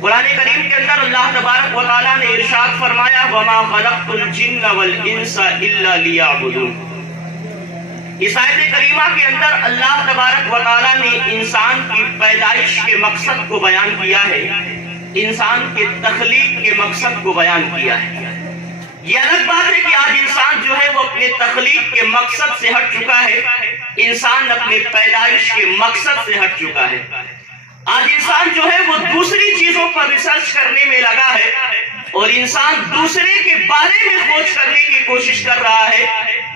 قرآن کریم کے اندر اللہ تبارک و تعالیٰ نے ارشاد فرمایا وَمَا خَلَقْتُ الْجِنَّ وَالْإِنسَ إِلَّا لِيَعْبُدُونِ۔ اس آیت کریمہ کے اندر اللہ تبارک و تعالیٰ نے انسان کی پیدائش کے مقصد کو بیان کیا ہے، انسان کے تخلیق کے مقصد کو بیان کیا ہے۔ یہ الگ بات ہے کہ آج انسان جو ہے وہ اپنے تخلیق کے مقصد سے ہٹ چکا ہے، انسان اپنے پیدائش کے مقصد سے ہٹ چکا ہے۔ آج انسان جو ہے وہ دوسری چیزوں پر ریسرچ کرنے میں لگا ہے اور انسان دوسرے کے بارے میں کھوج کرنے کی کوشش کر رہا ہے،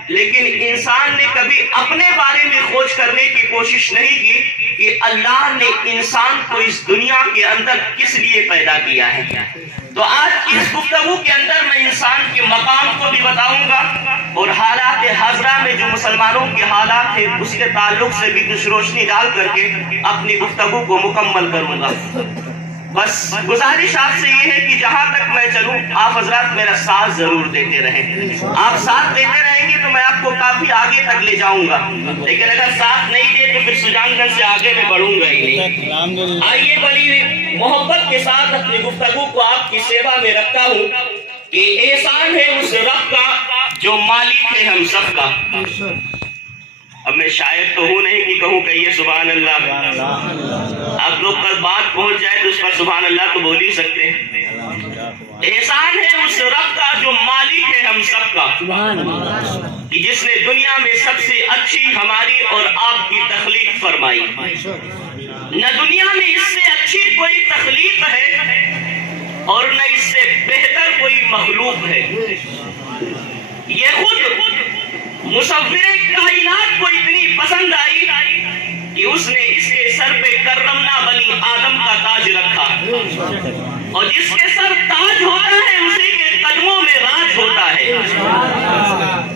لیکن انسان نے کبھی اپنے بارے میں کھوج کرنے کی کوشش نہیں کی کہ اللہ نے انسان کو اس دنیا کے اندر کس لیے پیدا کیا ہے۔ تو آج اس گفتگو کے اندر میں انسان کے مقام کو بھی بتاؤں گا اور حالات حاضرہ میں جو مسلمانوں کے حالات ہیں اس کے تعلق سے بھی کچھ روشنی ڈال کر کے اپنی گفتگو کو مکمل کروں گا۔ بس گزارش آپ سے یہ ہے کہ جہاں تک میں چلوں آپ حضرات میرا ساتھ ضرور دیتے رہیں۔ آپ ساتھ دیتے رہیں گے تو میں آپ کو کافی آگے تک لے جاؤں گا، لیکن اگر ساتھ نہیں دے تو پھر سجان گنج سے آگے میں بڑھوں گا ہی نہیں۔ آئیے بڑی محبت کے ساتھ اپنی گفتگو کو آپ کی سیوا میں رکھتا ہوں کہ احسان ہے اس رب کا جو مالک ہے ہم سب کا۔ اب میں شاعر تو ہوں نہیں کہ کہوں کہیے سبحان اللہ، آپ لوگ پر بات پہنچ جائے تو اس پر سبحان اللہ تو بول ہی سکتے ہیں۔ احسان ہے اس رب کا جو مالک ہے ہم سب کا، کہ جس نے دنیا میں سب سے اچھی ہماری اور آپ کی تخلیق فرمائی۔ نہ دنیا میں اس سے اچھی کوئی تخلیق ہے اور نہ اس سے بہتر کوئی مخلوق ہے۔ یہ خود مصور کائنات کو اتنی پسند آئی کہ اس نے اس کے سر پہ کرمنا بنی آدم کا تاج رکھا، اور جس کے سر تاج ہوتا ہے اسی کے قدموں میں راج ہوتا ہے۔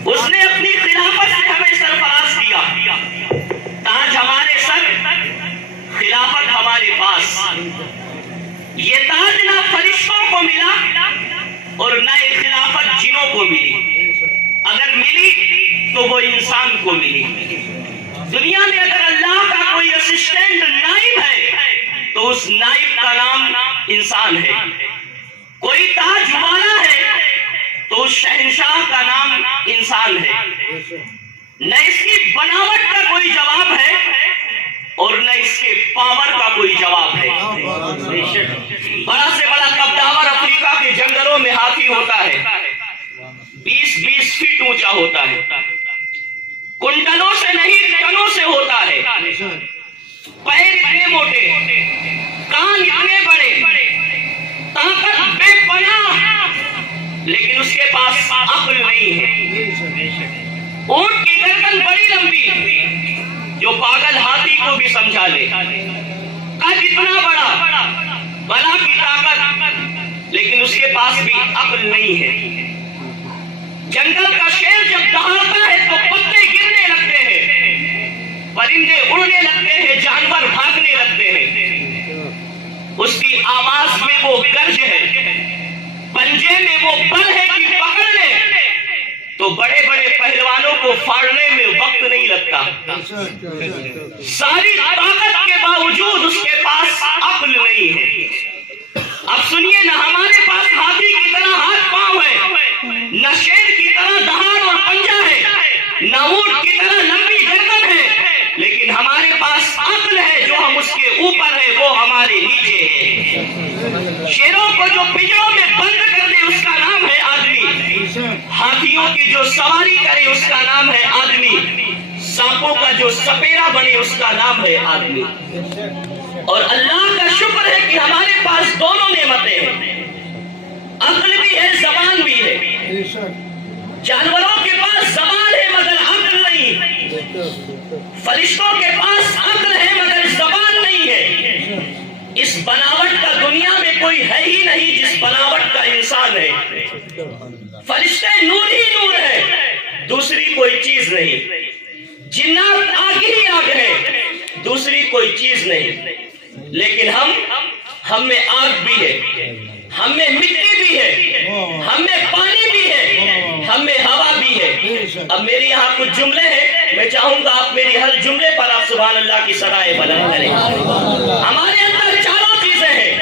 اس نے اپنی خلافت سے ہمیں سرفراز کیا، تاج ہمارے سر، خلافت ہمارے پاس۔ یہ تاج نہ فرشتوں کو ملا اور نہ خلافت جنوں کو ملی، اگر ملی تو وہ انسان کو ملی۔ دنیا میں اگر اللہ کا کوئی اسسٹنٹ نائب ہے تو اس نائب کا نام انسان ہے، کوئی تاج والا ہے تو اس شہنشاہ کا نام انسان ہے۔ نہ اس کی بناوٹ کا کوئی جواب ہے اور نہ اس کے پاور کا کوئی جواب ہے۔ بڑا سے بڑا کبداور افریقہ کے جنگلوں میں ہاتھی ہوتا ہے، 20-20 فٹ اونچا ہوتا ہے، کنٹلوں سے نہیں ٹنوں سے ہوتا ہے، پیر اتنے موٹے، کان اتنے بڑے، طاقت بے پناہ، لیکن اس کے پاس عقل نہیں ہے۔ اونٹ کی گردن بڑی لمبی جو پاگل ہاتھی کو بھی سمجھا لے، قد اتنا بڑا، بلا کی طاقت، لیکن اس کے پاس بھی عقل نہیں ہے۔ جنگل کا شیر جب دہاڑتا ہے تو پتے گرنے لگتے ہیں، پرندے اڑنے لگتے ہیں، جانور بھاگنے لگتے ہیں۔ اس کی آواز میں وہ گرج ہے، پنجے میں وہ بل ہے کہ پکڑ لے تو بڑے بڑے پہلوانوں کو پھاڑنے میں وقت نہیں لگتا۔ ساری طاقت کے باوجود اس کے پاس عقل نہیں ہے۔ اب سنیے، نہ ہمارے پاس ہاتھی کی طرح ہاتھ پاؤں ہے، نہ شیر کی طرح دہاڑ اور پنجہ ہے، نہ اونٹ کی طرح لمبی گردن ہے، لیکن ہمارے پاس عقل ہے۔ جو ہم اس کے اوپر ہے وہ ہمارے نیچے ہے۔ شیروں کو جو پنجروں میں بند کر دے اس کا نام ہے آدمی، ہاتھیوں کی جو سواری کرے اس کا نام ہے آدمی، سانپوں کا جو سپیرا بنے اس کا نام ہے آدمی۔ اور اللہ کا شکر ہے کہ ہمارے پاس دونوں نعمتیں ہیں، عقل بھی ہے، زبان بھی ہے۔ جانوروں کے پاس زبان ہے مگر عقل نہیں، فرشتوں کے پاس عقل ہے مگر زبان نہیں ہے۔ اس بناوٹ کا دنیا میں کوئی ہے ہی نہیں جس بناوٹ کا انسان ہے۔ فرشتے نور ہی نور ہے، دوسری کوئی چیز نہیں۔ جنات آگ ہی آگ ہے، دوسری کوئی چیز نہیں۔ لیکن ہم میں آگ بھی ہے، ہم میں مٹی بھی ہے، ہم میں پانی بھی ہے، ہم میں ہوا بھی ہے۔ اب میری یہاں کچھ جملے ہیں، میں چاہوں گا آپ میری ہر جملے پر آپ سبحان اللہ کی صدائے بلند کریں۔ ہمارے اندر چاروں چیزیں ہیں،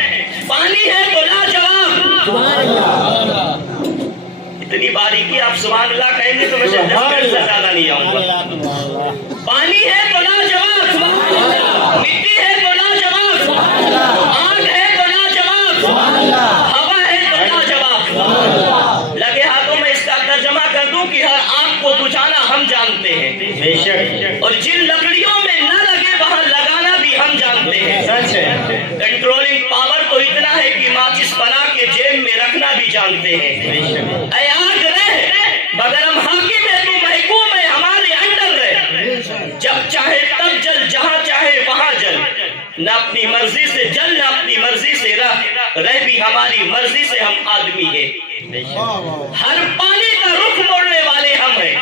پانی باریکی آپ سبحان اللہ کہیں گے تو میں 10 منٹ سے زیادہ نہیں آؤں گا. پانی ہے تو لاجواب، مٹی ہے تو لاجواب، آگ ہے تو لاجواب، ہوا ہے تو لاجواب. لگے ہاتھوں میں اس کا ترجمہ کر دوں کہ ہر آگ کو بجھانا ہم جانتے ہیں، اور جن لکڑیوں میں نہ لگے وہاں لگانا بھی ہم جانتے ہیں. کنٹرولنگ پاور تو اتنا ہے کہ ماچس بنا کے جیب میں رکھنا بھی جانتے ہیں. اے آگ رہ، مگر ہم حاکم ہے، تو محکوم ہے، ہمارے انڈر رہ. جب چاہے تب جل، جہاں چاہے وہاں جل. نہ اپنی مرضی سے جل، نہ اپنی مرضی سے رہ بھی ہماری مرضی سے ہم آدمی ہیں. ہر پانی کا رخ موڑنے والے ہم ہیں.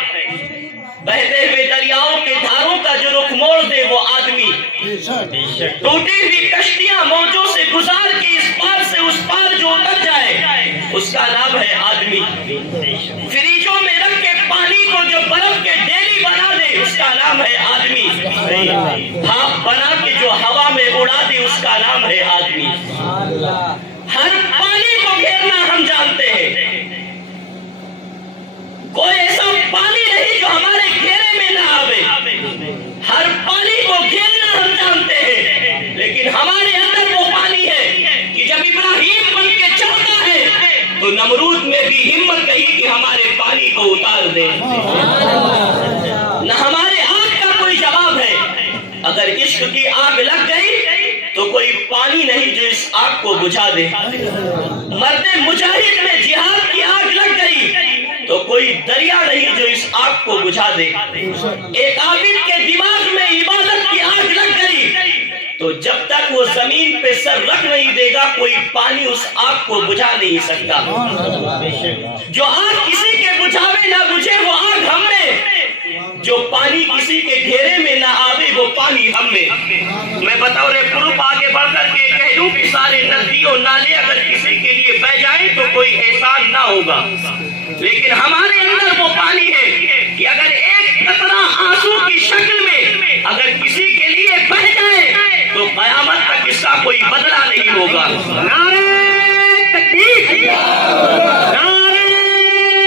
بہتے ہوئے دریاؤں کے دھاروں کا جو رخ موڑ دے وہ آدمی. ٹوٹی ہوئی کشتیاں موجوں سے گزار کے اس پار سے اس پار جو اتر جائے اس کا نام ہے آدمی. فریجوں میں رکھ کے پانی کو جو برف کے ڈیلی بنا دے اس کا نام ہے آدمی. بھاپ بنا کے جو ہوا میں اڑا دے اس کا نام ہے آدمی. ہر پانی کو گھیرنا ہم جانتے ہیں. کوئی ایسا پانی نہیں جو ہمارے گھیرے میں نہ آوے. ہر پانی کو گھیرنا ہم جانتے ہیں، لیکن ہمارے اندر وہ پانی ہے کہ جب ابراہیم بن کے چلتا ہے تو نمرود میں بھی ہمت کہی کہ ہمارے پانی کو اتار دے. نہ ہمارے آگ کا کوئی جواب ہے. اگر عشق کی آگ لگ گئی تو کوئی پانی نہیں جو اس آگ کو بجھا دے. مرد مجاہد میں جہاد کی آگ لگ گئی تو کوئی دریا نہیں جو اس آگ کو بجھا دے. ایک عابد کے دماغ میں عبادت کی آگ لگ گئی تو جب تک وہ زمین پہ سر رکھ نہیں دے گا کوئی پانی اس آگ کو بجھا نہیں سکتا. جو آگ کسی کے بجھاوے نہ بجھے وہ آگ ہم میں، جو پانی کسی کے گھیرے میں نہ آوے وہ پانی ہم میں. میں بطور پروف آگے بڑھ کر کے کہہ دوں کہ سارے ندیوں نالے اگر کسی کے لیے بہ جائیں تو کوئی احسان نہ ہوگا، لیکن ہمارے اندر وہ پانی ہے کہ اگر ایک قطرہ آنسو کی شکل میں اگر کسی کے لیے بہ جائے تو قیامت تک اس کا کوئی بدلہ نہیں ہوگا. نعرہ تکبیر، نعرہ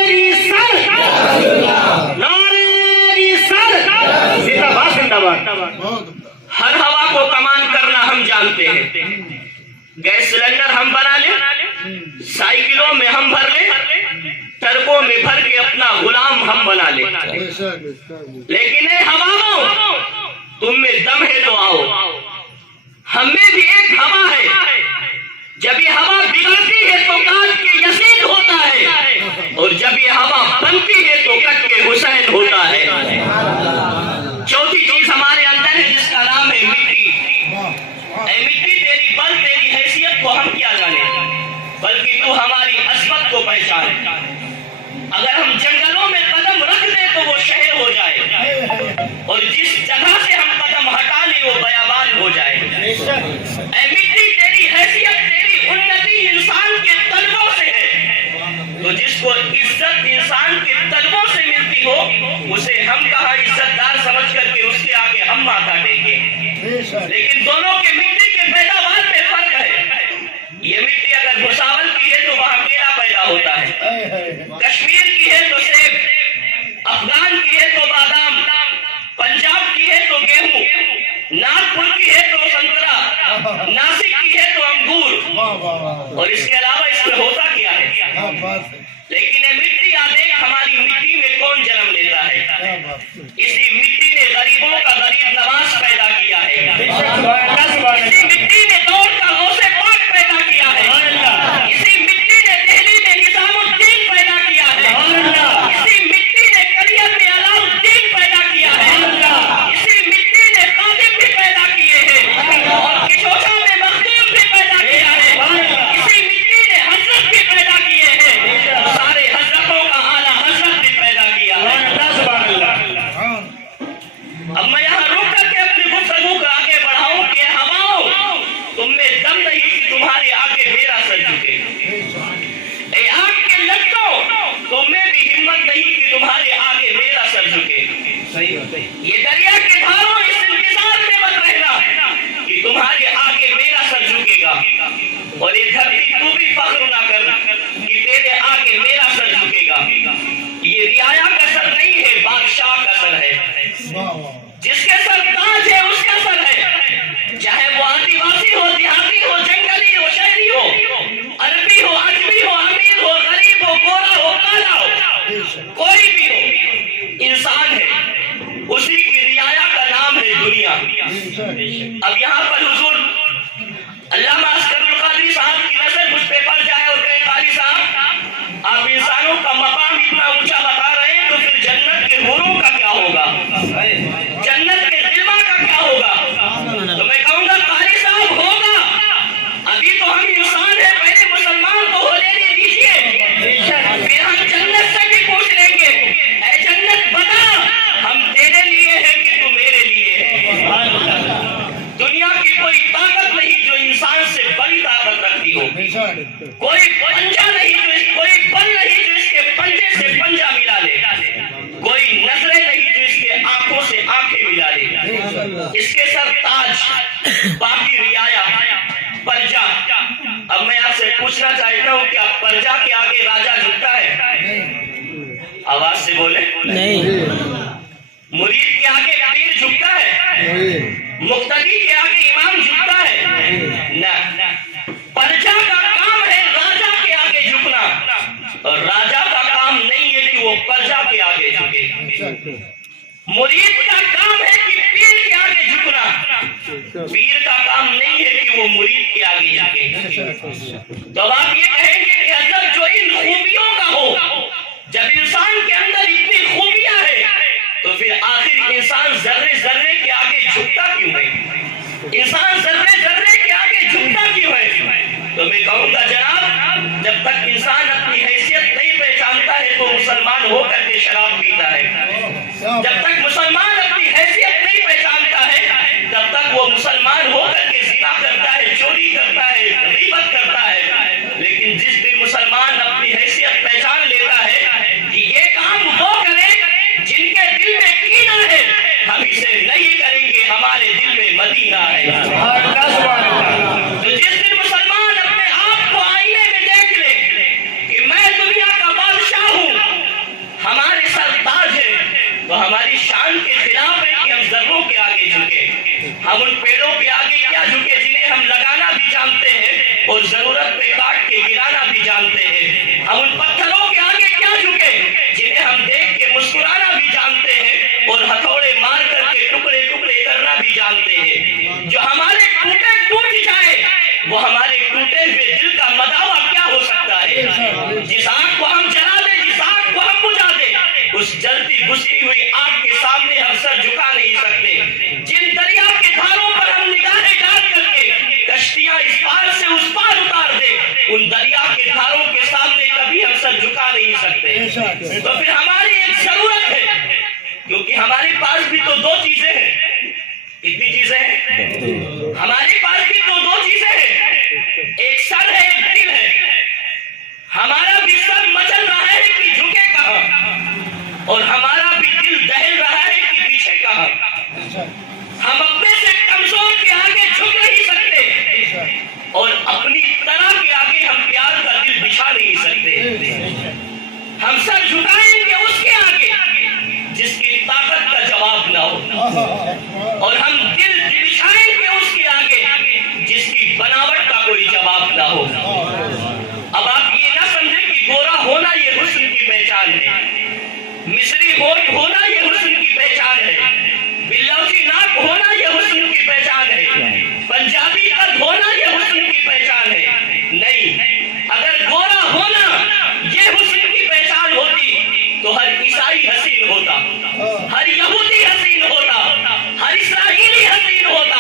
رسالت، نعرہ رسالت، زندہ باد زندہ باد. ہر ہوا کو کمان کرنا ہم جانتے ہیں. گیس سلنڈر ہم بنا لیں، سائیکلوں میں ہم بھر لیں، ٹرکوں میں بھر کے اپنا غلام ہم بنا لیں. لیکن اے ہواؤں، تم میں دم ہے تو آؤ. ہم میں بھی ایک ہوا ہے. جب یہ ہوا بگڑتی ہے تو کاٹ کے یزید ہوتا ہے، اور جب یہ ہوا بنتی ہے تو کٹ کے حسین ہوتا ہے. چوتھی چیز ہمارے اندر ہے جس کا نام ہے مٹی. اے مٹی، تیری بل تیری حیثیت کو ہم کیا جانے، بلکہ تو ہماری عظمت کو پہچانے. اگر ہم جنگلوں میں قدم رکھ دیں تو وہ شہر ہو جائے، اور جس جگہ سے ہم قدم ہٹا لیں وہ بیابان ہو جائے. اے مٹی، تیری حیثیت تیری انتی انسان کے طلبوں سے ہے، تو جس کو عزت انسان کے طلبوں سے ملتی ہو اسے ہم کہاں عزت دار سمجھ کر کے اس کے آگے ہم ماتھا ٹیکیں. لیکن دونوں کے مٹی کے پیداوار میں فرق ہے. یہ مٹی اگر بھساول کی ہے تو وہاں کیلا پیدا ہوتا ہے، کشمیر کی ہے تو سیب، افغان کی ہے تو بادام، پنجاب کی ہے تو گیہوں، ناگپور کی ہے تو سنترا، ناسک کی ہے تو انگور، اور اس کے علاوہ اس میں ہوتا کیا ہے. لیکن یہ مٹی آ دیکھ ہماری مٹی میں کون جنم لیتا ہے. اسی مٹی نے غریبوں کا غریب نواز پیدا کیا ہے. اسی مٹی نے دور کا غوث پاک پیدا کیا ہے. اسی مٹی نے دہلی میں نظام الدین پیدا کیا ہے. اسی مٹی نے کلیت میں علاؤ الدین پیدا کیا ہے. اسی مٹی نے قادم بھی پیدا کیے ہیں، اور کچوچا میں مخدوم بھی پیدا کیا ہے. اسی مٹی نے حضرت بھی پیدا کیے ہیں، سارے حضرتوں کا اعلیٰ حضرت بھی پیدا کیا ہے. اب میں یہاں رک کر کے اپنی گفتگو کو آگے بڑھاؤں کہ ہواؤں، تم میں دم نہیں کہ تمہارے آگے میرا سر جھکے. اے آگ کے لٹکوں، تم میں بھی ہمت نہیں کہ تمہارے آگے میرا سر جھکے. یہ دریا کے دھاروں اس انتظار میں مت رہنا کہ تمہارے آگے میرا سر جھکے گا، اور یہ دھرتی تو بھی فخر نہ کر کہ تیرے آگے میرا سر جھکے گا. اب یہاں پر حضور علامہ اصغر القادری صاحب کی نظر مجھ پہ پڑ جائے اور کہے قاری صاحب آپ انسانوں کا مقام اتنا اونچا بتا رہے ہیں تو پھر جنت کے حوروں کا کیا ہوگا، جنت کے غلمان کا کیا ہوگا؟ تو میں کہوں گا قاری صاحب ہوگا، ابھی تو ہم انسان ہیں، پہلے مسلمان تو ہو لینے دیجیے، پھر ہم جنت سے بھی پوچھ لیں گے اے جنت بتا ہم تیرے لیے ہیں کہ تو میرے لیے ہے۔ دنیا کی کوئی طاقت نہیں جو انسان سے بڑی طاقت رکھتی ہو، کوئی پنجہ نہیں کوئی بل نہیں جو اس کے پنجے سے پنجہ ملا لے، کوئی نظریں نہیں جو اس کے آنکھوں سے آنکھیں ملا لے، اس کے سر تاج، باقی رعایا، پرجا۔ اب میں آپ سے پوچھنا چاہتا ہوں کیا پرجا کے آگے راجا جھکتا ہے؟ آواز سے بولے نہیں۔ مرید کے آگے پیر جھکتا ہے؟ مقتدی کے آگے امام جھکتا ہے؟ نہ، پرجا کا کام ہے راجا کے آگے جھکنا، اور راجا کا کام نہیں ہے کہ وہ پرجا کے آگے جھکے۔ مرید کا کام ہے کہ پیر کے آگے جھکنا، پیر کا کام نہیں ہے کہ وہ مرید کے آگے جھکے۔ تو آپ یہ کہیں گے کہ حضرت جو ان خوبیوں کا ہو، جب انسان کے اندر اتنی خوبیاں ہیں تو پھر آخر انسان ذرے ذرے کے آگے جھکتا کیوں ہے؟ انسان ذرے ذرے کے آگے جھکتا کیوں ہے؟ تو میں کہوں گا جناب جب تک انسان اپنی حیثیت نہیں پہچانتا ہے تو مسلمان ہو کر کے شراب پیتا ہے، جب تک مسلمان اپنی حیثیت نہیں پہچانتا ہے تب تک وہ مسلمان ہو کر کے زنا کرتا ہے، چوری کرتا ہے، غیبت کرتا ہے۔ لیکن جس دن مسلمان اپنی حیثیت پہچان لیتا ہے کہ یہ کام وہ کرے جن کے دل میں کینہ ہے، ہم اسے نہیں کریں گے، ہمارے دل میں مدینہ ہے۔ تو جس دن مسلمان اپنے آپ کو آئینے میں دیکھ لے کہ میں دنیا کا بادشاہ ہوں، ہمارے سر تاج ہے، تو ہماری شان کے خلاف ہے کہ ہم ذروں کے آگے جھکے، ہم ان پیڑوں کے آگے کیا جھکے جنہیں ہم لگانا بھی جانتے ہیں اور ضرورت پہ کاٹ کے گرانا بھی جانتے ہیں، ہم ان پتھروں کے آگے کیا جھکے جنہیں ہم دیکھ کے مسکرانا بھی جانتے ہیں اور ہتھوڑے مار کر کے ٹکڑے ٹکڑے کرنا بھی جانتے ہیں۔ جو ہمارے ٹوٹے ٹوٹ جائے وہ ہمارے ٹوٹے ہوئے دل کا مداوا کیا ہو سکتا ہے؟ جس آگ کو ہم جلا دیں، جس آگ کو ہم بجھا دیں، اس جلتی بجھتی ہوئی آگ کے سامنے ہم سر جھکا نہیں سکتے۔ جن دریا کے دھاروں پر ہم نگاہیں ڈال کر کے کشتیاں اس پار سے اس پار اتار دیں، ان دریا کے دھاروں کے سامنے کبھی ہم سر جھکا نہیں سکتے۔ تو پھر ہماری ایک ضرورت ہے، کیونکہ ہمارے پاس بھی تو دو چیزیں ہیں۔ کتنی چیزیں ہیں؟ ہمارے پاس بھی تو دو چیزیں ہیں، ایک سر ہے ایک دل ہے۔ ہمارا بھی سر مچل رہا ہے کہ جھکے کہاں، اور ہمارا بھی دل دہل رہا ہے کہ پیچھے کہاں۔ ہم اپنے سے کمزور کے آگے جھک نہیں سکتے اور اپنی طرح کے آگے ہم پیار کا دل بچھا نہیں سکتے۔ ہم سر جھکائیں گے اس کے آگے جس کی طاقت کا جواب نہ ہو، اور ہم دل بچھائیں گے اس کے آگے جس کی بناوٹ کا کوئی جواب نہ ہو۔ اب آپ یہ نہ سمجھیں کہ گورا ہونا یہ حسن کی پہچان ہے، مصری ہوٹ ہونا یہ حسن کی پہچان ہے، بلوچی ناک ہونا یہ حسن کی پہچان ہے، پنجابی قد ہونا یہ حسن کی پہچان ہے۔ نہیں، اگر گورا ہونا یہ حسن کی پہچان ہوتی تو ہر عیسائی حسین ہوتا، ہر یہودی حسین ہوتا، ہر اسرائیلی حسین ہوتا۔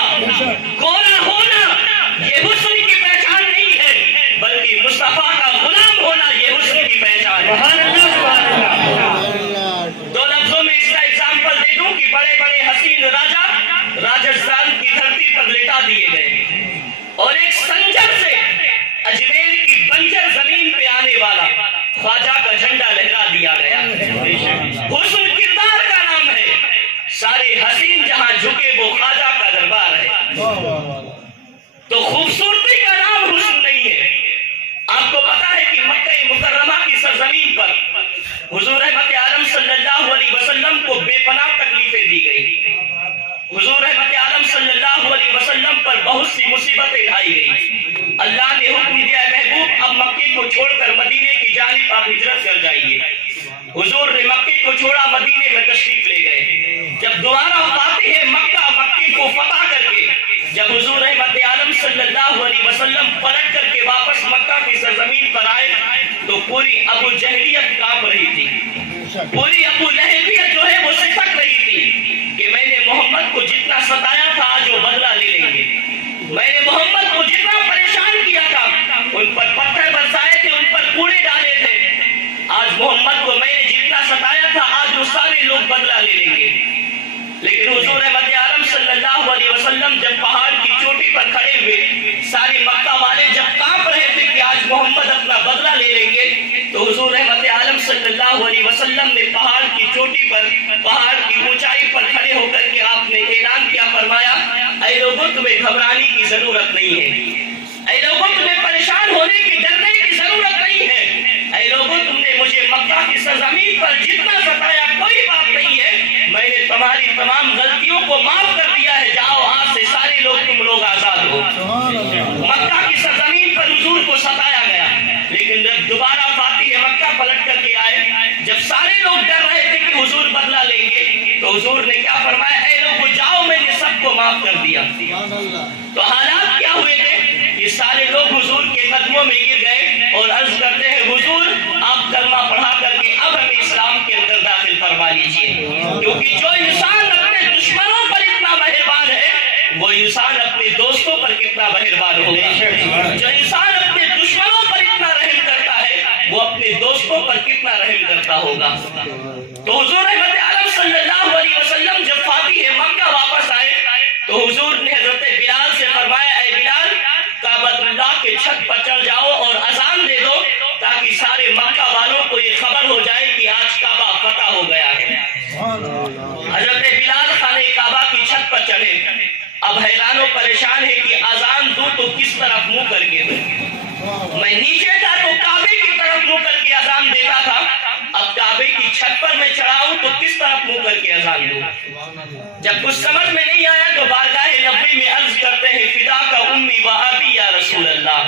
گورا ہونا یہ حسن کی پہچان نہیں ہے، بلکہ مصطفیٰ کا غلام ہونا یہ حسن کی پہچان ہے۔ دو لفظوں میں اس کا ایگزامپل دے دوں کہ بڑے بڑے حسین راجا راجستھان کی دھرتی پر لٹا دیے گئے، اور ایک سنجر سے اجمیر کی بنجر زمین پہ آنے والا خواجہ کا جھنڈا لہرا دیا گیا۔ حسن کردار کا نام ہے، سارے حسین جہاں جھکے وہ خواجہ کا دربار ہے۔ تو خوبصورتی کا نام حسن نہیں ہے۔ آپ کو پتا ہے کہ مکہ مکرمہ کی سرزمین پر حضور رحمت عالم صلی اللہ علیہ وسلم کو بے پناہ تکلیفیں دی گئی، حضور رحمت عالم صلی اللہ علیہ وسلم پر بہت سی مصیبتیں ڈھائی گئی۔ اللہ نے حکم دیا محبوب اب مکے کو چھوڑ کر مدینے کی جانب آپ ہجرت کر جائیے۔ حضور نے مکے کو چھوڑا، مدینے میں تشریف لے گئے۔ جب دوبارہ فاتح مکہ مکے کو فتح کر کے جب حضور رحمت عالم صلی اللہ علیہ وسلم پلٹ کر کے واپس مکہ کی سرزمین پر آئے تو پوری ابو جہلیت کانپ رہی تھی، پوری ابو لہبیت جو ہے وہ سکھٹ رہی تھی کہ میں نے محمد کو جتنا ستایا تھا آج وہ بدلہ لے لیں گے، میں نے محمد کو جتنا پریشان کیا تھا، ان پر پتھر برسائے تھے، ان پر کوڑے ڈالے تھے، آج محمد کو میں نے جتنا ستایا تھا آج وہ سارے لوگ بدلہ لے لیں گے۔ لیکن حضور احمد عالم صلی اللہ علیہ وسلم جب پہاڑ کی چوٹی پر کھڑے ہوئے، سارے مکہ والے جب کانپ رہے تھے کہ آج محمد اپنا بدلہ لے لیں گے، تو حضور احمد عالم صلی اللہ علیہ وسلم نے پہاڑ کی چوٹی پر، پہاڑ کی اونچائی پر کھڑے ہو کر کے آپ نے اعلان کیا، فرمایا اے لوگوں تمہیں گھبرانے کی ضرورت نہیں ہے، اے لوگوں تمہیں پریشان ہونے کی ڈرنے کی ضرورت نہیں ہے، اے لوگوں تم نے مجھے مکہ کی سرزمین پر جتنا ستایا کوئی بات نہیں ہے، میں نے تمہاری تمام غلطیوں کو معاف کر دیا ہے، جاؤ آج سے سارے لوگ تم لوگ آزاد ہو۔ مکہ کی سرزمین پر حضور کو ستایا گیا، لیکن جب دوبارہ فاتح مکہ پلٹ کر کے آئے، جب سارے لوگ ڈر رہے تھے کہ حضور بدلہ لیں گے، تو حضور نے کیا فرمایا، اے لوگوں جاؤ میں نے سب کو معاف کر دیا۔ تو حالات کیا ہوئے تھے، یہ سارے لوگ حضور کے قدموں میں گر گئے اور عرض کرتے ہیں حضور آپ کلمہ پڑھا کر کے اب ہمیں اسلام کے اندر داخل کروا لیجیے، کیونکہ جو انسان اپنے دشمنوں پر اتنا مہربان ہے وہ انسان اپنے دوستوں پر کتنا مہربان ہوگا، جو انسان اپنے دشمنوں پر اتنا رحم کرتا ہے وہ اپنے دوستوں پر کتنا رحم کرتا ہوگا۔ تو حضور احمد عالم صلی اللہ علیہ وسلم جب فاتح مکہ واپس آئے تو حضور نے حضرت بلال سے فرمایا اے بلال کعبۃ اللہ کے چھت پر چڑھ جاؤ اور اذان دے دو تاکہ سارے مکہ والوں کو یہ خبر ہو جائے کہ آج کعبہ فتح ہو گیا ہے۔ حضرت بلال خانہ کعبہ کی چھت پر چڑھے، اب حیران و پریشان ہے کہ اذان دوں تو کس طرف منہ کر کے دوں، میں نیچے تھا تو کعبے کی طرف منہ کر کے اذان دیتا تھا، اب کعبے کی چھت پر میں چڑھا ہوں تو کس طرف منہ کر کے اذان دوں۔ جب کچھ سمجھ میں نہیں آیا تو بارگاہ نبی میں عرض کرتے ہیں فدا کا امی و ابی یا رسول اللہ،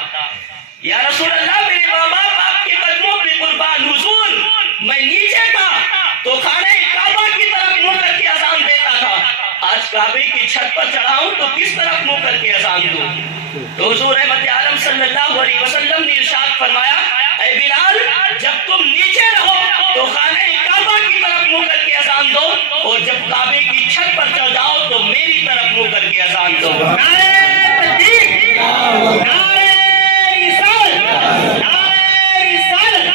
یا رسول اللہ میرے ماں باپ آپ کے قدموں پہ قربان، حضور میں نیچے تھا تو خانہ کعبہ کی طرف منہ کر کے اذان دیتا تھا، آج کعبے کی چھت پر چڑھا ہوں تو کس طرف منہ کر کے اذان دوں۔ تو حضور احمد عالم صلی اللہ علیہ وسلم نے ارشاد فرمایا اے بلال جب تم نیچے رہو تو خانہ کعبہ کی طرف منہ کر کے اذان دو، اور جب کعبے کی چھت پر چڑھ جاؤ تو میری طرف منہ کر کے اذان دو۔ نعرہ تکبیر، نعرہ رسالت، نعرہ رسالت،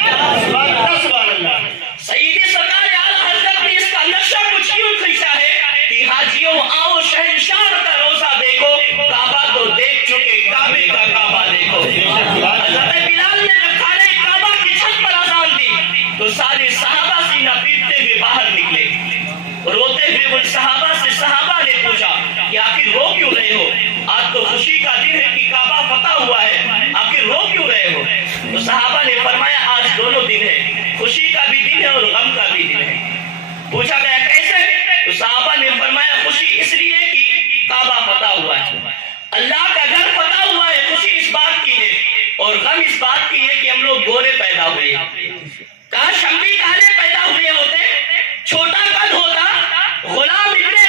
سبحان اللہ۔ سیدی سرکار اعلیٰ حضرت نے اس کا نقشہ کچھ یوں کھینچا ہے کہ حاجیوں آؤ شہنشاہ کا روزہ دیکھو، کعبہ تو دیکھ چکے کعبے کا کعبہ دیکھو۔ حضرت بلال نے جب خانہ کعبہ کی چھت پر اذان دی تو سارے صحابہ سینہ پیٹتے ہوئے باہر نکلے، روتے ہوئے ان صحابہ سے صحابہ نے پوچھا کہ آخر رو کیوں رہے ہو، آج تو خوشی کا دن ہے کہ کعبہ فتح ہوا ہے، آخر رو کیوں رہے ہو؟ تو صحابہ نے فرمایا آج دونوں دن ہے، خوشی کا بھی دن ہے اور غم کا بھی دن ہے۔ پوچھا گیا کیسے؟ تو صحابہ نے فرمایا خوشی اس لیے کہ کعبہ فتح ہوا ہے، اللہ کا گھر فتح ہوا ہے، خوشی اس بات کی ہے، اور غم اس بات کی ہے کہ ہم لوگ گورے پیدا ہوئے، کاش ہم بھی کالے پیدا ہوئے ہوتے، چھوٹا قد ہوتا، غلام ابن